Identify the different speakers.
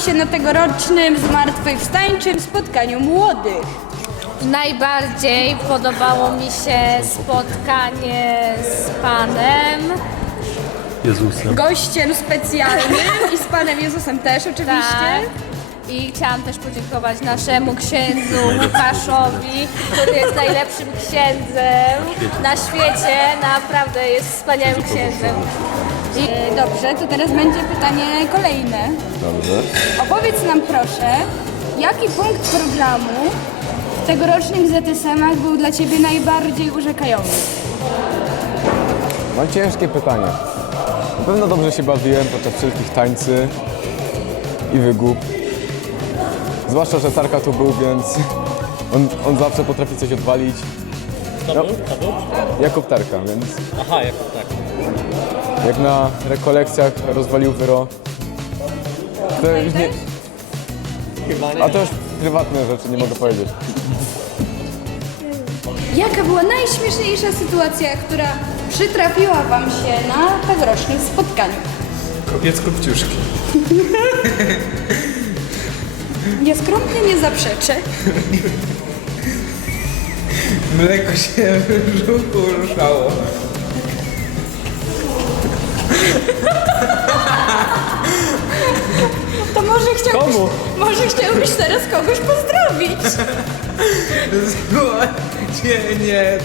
Speaker 1: się na tegorocznym zmartwychwstańczym spotkaniu młodych?
Speaker 2: Najbardziej podobało mi się spotkanie z Panem.
Speaker 3: Jezusem.
Speaker 1: Gościem specjalnym i z Panem Jezusem też oczywiście.
Speaker 2: Tak. I chciałam też podziękować naszemu księdzu Łukaszowi, który jest najlepszym księdzem na świecie. Naprawdę jest wspaniałym księdzem.
Speaker 1: I, dobrze, to teraz będzie pytanie kolejne.
Speaker 4: Dobrze.
Speaker 1: Opowiedz nam proszę, jaki punkt programu w tegorocznych ZSM-ach był dla Ciebie najbardziej urzekający?
Speaker 4: No ciężkie pytanie. Na pewno dobrze się bawiłem podczas wszystkich tańcy i wygłup. Zwłaszcza, że Tarka tu był, więc on, on zawsze potrafi coś odwalić.
Speaker 3: To
Speaker 4: No.
Speaker 3: był? To był?
Speaker 4: Jakub Tarka, więc
Speaker 3: Aha, jak tak.
Speaker 4: Jak na rekolekcjach rozwalił wyro. To już nie, a to już prywatne rzeczy, nie mogę powiedzieć.
Speaker 1: Jaka była najśmieszniejsza sytuacja, która przytrafiła Wam się na tegorocznym spotkaniu?
Speaker 5: Kopiec kopciuszki.
Speaker 1: Nieskromnie nie zaprzeczę.
Speaker 5: Mleko się w brzuchu ruszało.
Speaker 1: Chciałbyś,
Speaker 4: Komu?
Speaker 1: może chciałbyś teraz kogoś pozdrowić.
Speaker 5: Złodzieniec.